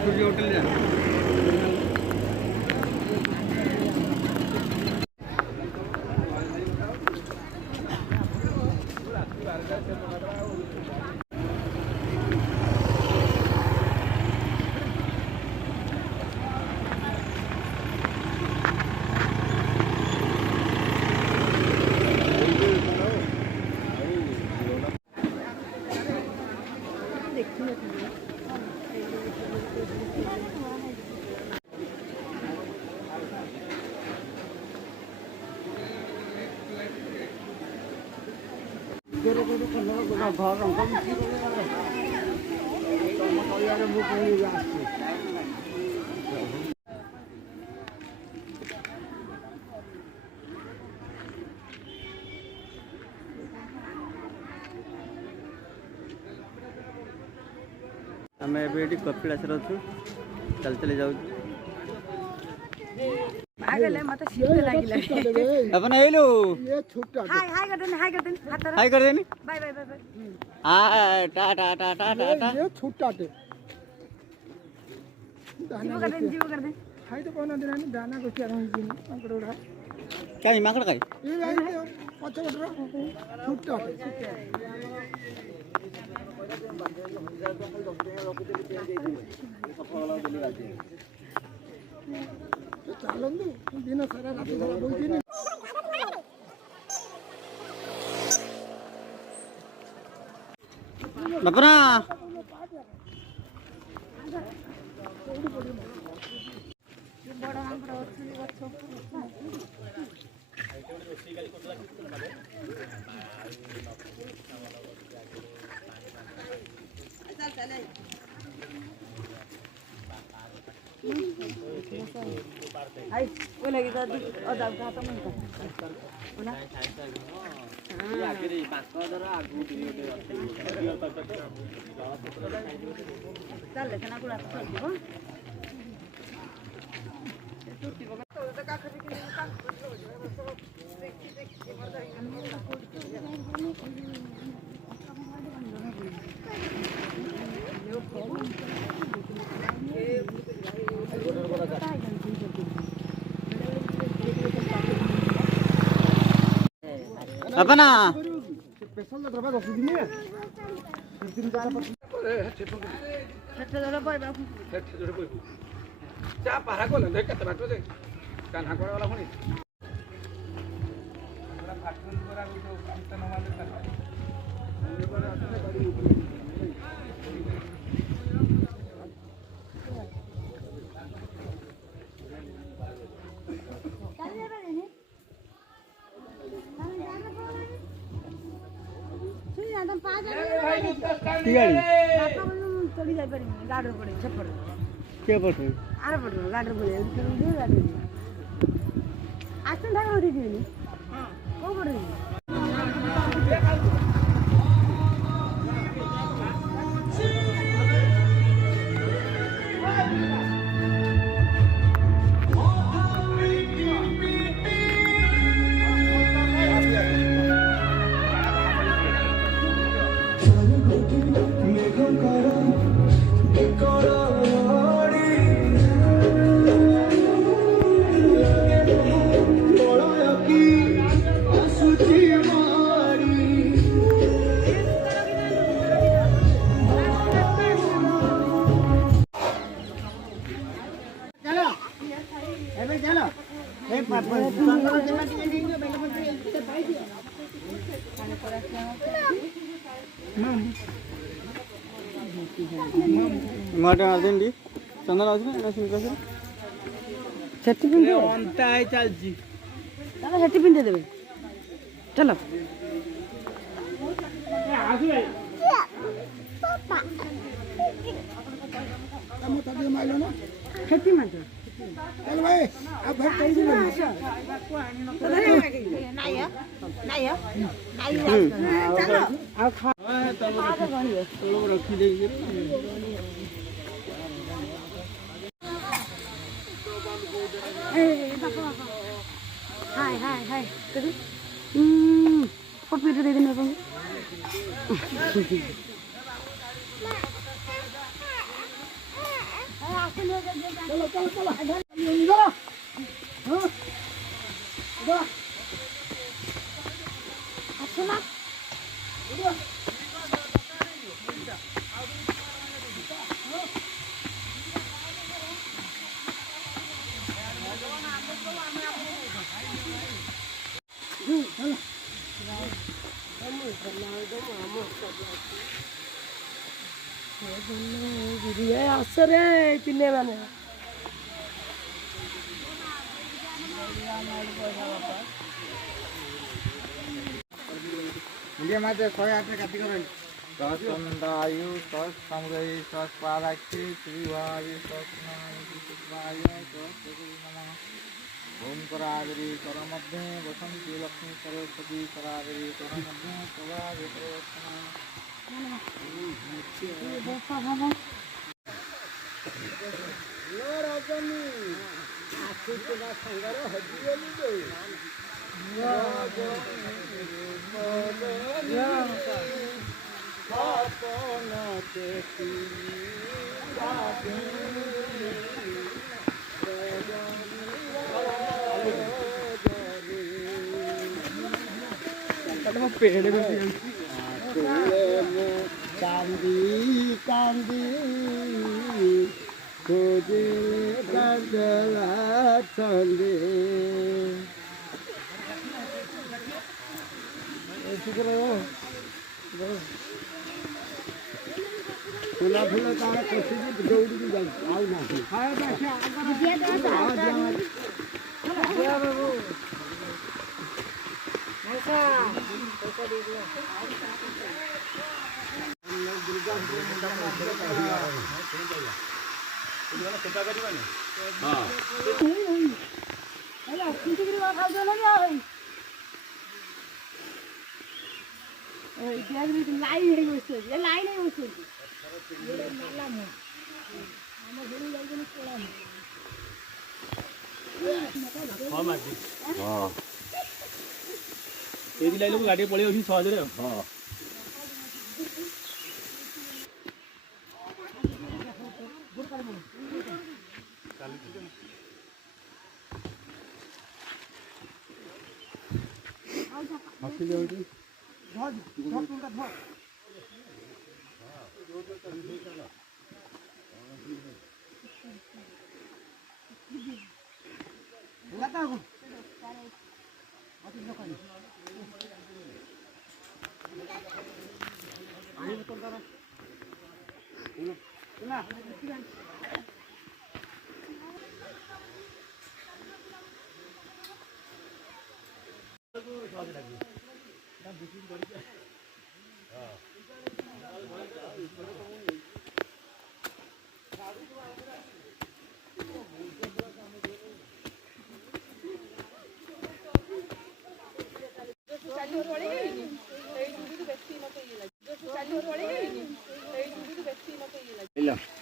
सूर्य hotel जा घर आम ए कपिलास अच्छु चल चली जाऊ मत शीत लागिला अपन हेलो ये छुट्टा हाय हाय कर देनी बाय बाय बाय हां टा टा टा टा टा ये छुट्टा टे जीव कर दे हाय तो कोना देना दाना को क्या रही माकड़ उड़ा क्या ही माकड़ काई ये पछ पछ छुट्टा टे दिन सारा रात सारा बोलती बपरा आई वो लगी तो अदा का तो मन का ना हां आखिरी 5 आगु चल लेना गुला तो हो टूटी बगा तो का खबी के का देखी अपना स्पेशल दरबा गसु दिने तीन चार पर छठ जरा पाइ बापू छठ जरा पाइ चा पारा को ले कते बाटो जे कान्हा कोड़ा वाला हुनी हमरा फाटन करा तो अंत न माले चली जाए गाड़ी पड़े छप्पर के पड़े आरे पड़े गाड़ी पड़े गाड़ी आसन ढाका होती थी हां को पड़े माटे आदन दी चंदन आउछ ना सिंह कसे सेठी पिंदे अंता है चलजी चलो सेठी पिंदे देबे चलो आजू भाई पापा हम तबे माइलो ना सेठी माजो चल भाई अब भट कई दिन नहीं है चलो अब खा तब रखी देंगे हाय हाय हाय कभी पपीता दे देना तुम चलो चलो चलो इधर हाँ इधर अच्छा ना इधर आसरे पिने मैंने इंडिया में तो कोई आपने काटी करें सस चंदायु सस समुदाय सस पाराक्षी श्रीवायु सस नायु सस नमः ओम करावरी कर मध्य वसंती लक्ष्मी सरस्वती करावरी कर मध्य प्रभा विप्रवत्तना रजनी आसुला संगार हजिगली जो सपन देखी पेड़ कांदी कांदी खोजे कांदला चंदे फुला फुला तारा कसी दौड़ी भी जाए आओ ना गाड़ी पड़े सहज हाँ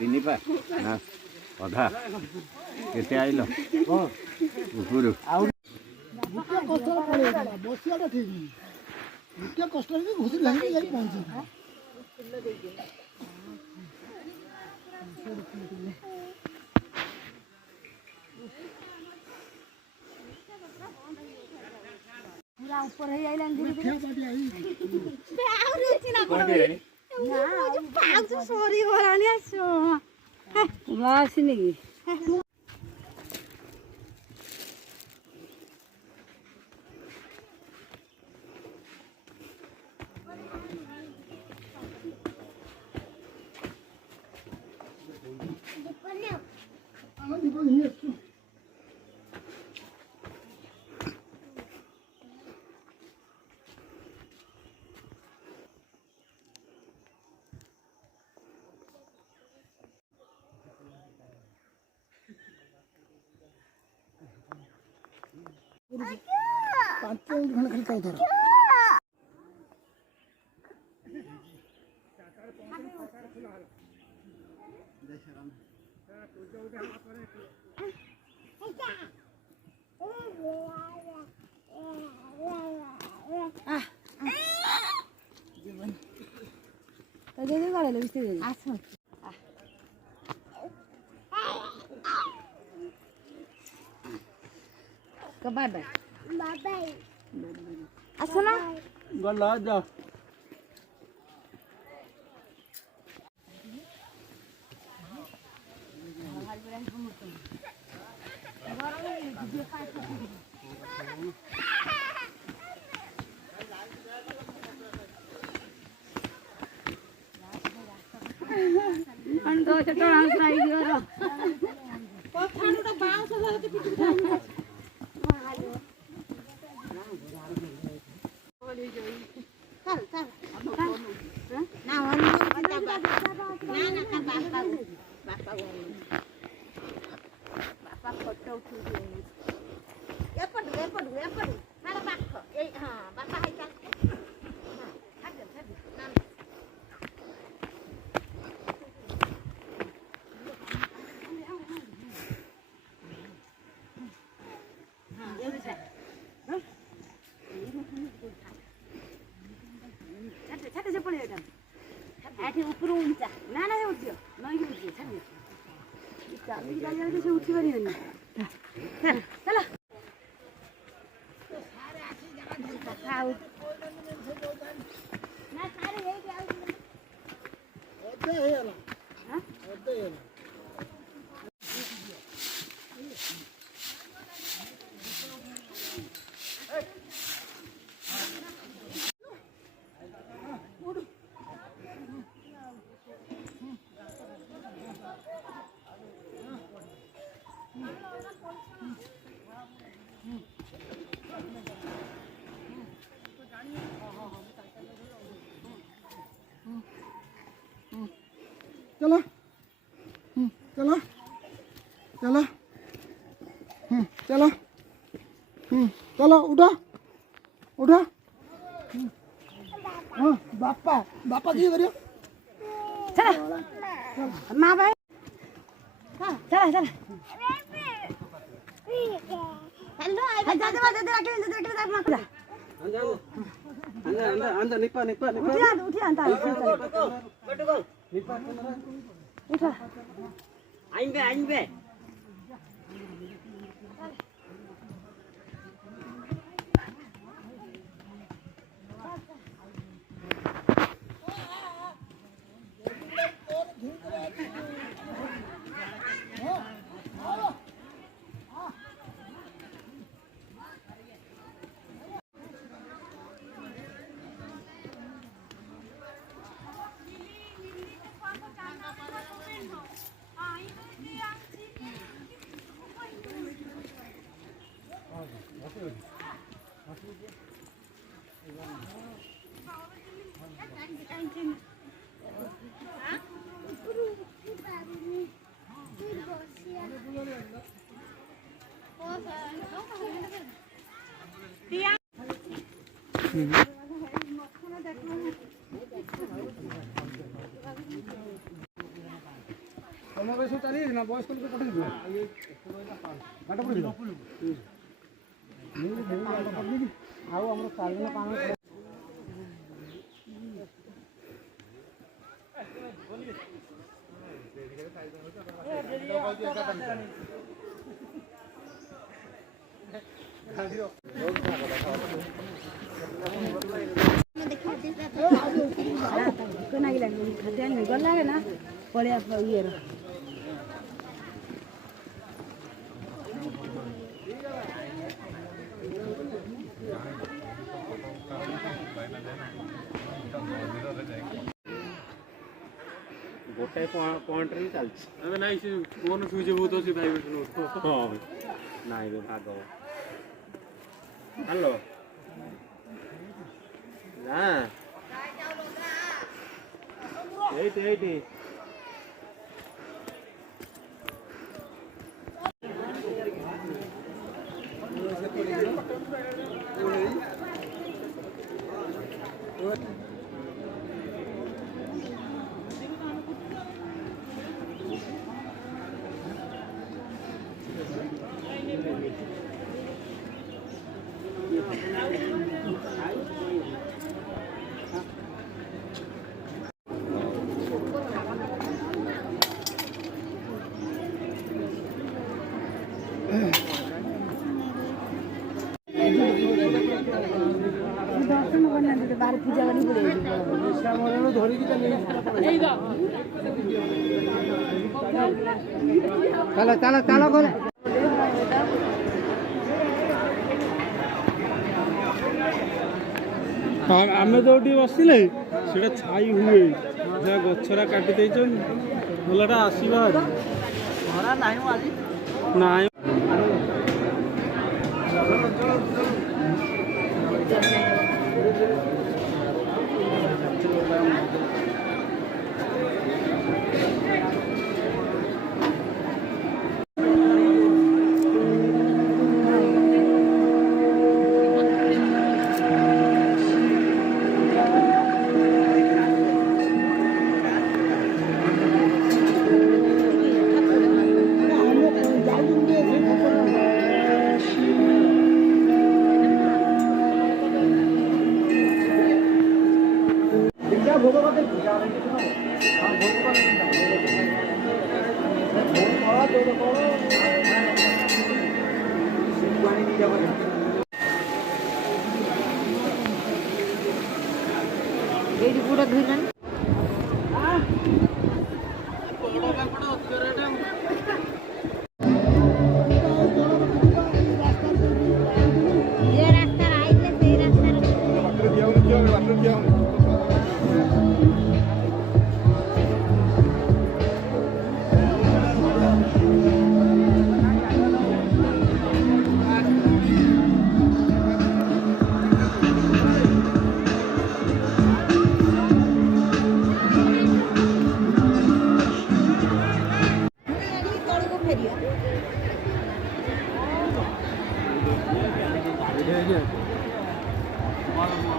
ତିନିପା ନା ଅଧା କେତେ ଆଇଲ ଉପରୁ ବସିବାଟା ଠିକ ଟିକେ କଷ୍ଟ ବି ଘୁଷି ଲାଗି ଯାଇ ପହଞ୍ଚି पूरा ऊपर है आइलैंड क्या बाटी आई आउर अछि ना ना पाउच सॉरी होरानी आसो वासनी ପାଞ୍ଚ ମିନିଟ୍ ଖଣ୍ଡେ ଖାଲି ଚାଉଥର দিয়ে দিয়ে গাড়ি বিস্তে দিয়ে আসুন বাই বাই বাবাই আসো না গলা যাও अंडो चटो डांस राई दियो छाटे से पड़े एठी ऊपर उंचा ना ना उठियो नई की उठियो छाटे चाली की गाड़ी से उठी पारी नहीं चलो खाओ ना सारे यही के ओते हेला हां ओते हेला चलो चलो चलो चलो चलो उठा उठा हाँ बापा बापा की करियो चलो माँ भाई चला चला हेलो जा जा जा रख ले अंदर निपा निपा निपा उठिया अंता निपा उठा आइंबे ତମ ବୟସ ଚାଲିଛି ନା ବୟସ କଲେ ପଠେଇ ଦିଅ ବାଟ ପଡ଼ିବ ଆଉ ଆମର ଚାଲିଲେ ପାଣି गला ना पड़े ये गोटे पॉइंट रे चलछि अबे नाही से फोन स्विच बहुत अछि वाइब्रेशन उठो हां नाही बे भाग हेलो ना एटी ଦର୍ଶନ କରିନାହାନ୍ତି ବାହାରେ ପୂଜା କରି ପଳେଇ ଧରିକି ଚାଲ ଚାଲ ଚାଲ କଲେ ଆମେ ଯୋଉଠି ବସିଲେ ସେଟା ଛାଇ ହୁଏ, ଯାହା ଗଛରା କାଟି ଦେଇଛନ୍ତି ଭଲଟା ଆସିବା ଖରା ନାହିଁ ମୁଁ ଆଜି ନାଇଁ। ଭୋଗ କରିଦେବି ଏଇଠି ପୁରା ଧରିଲାନି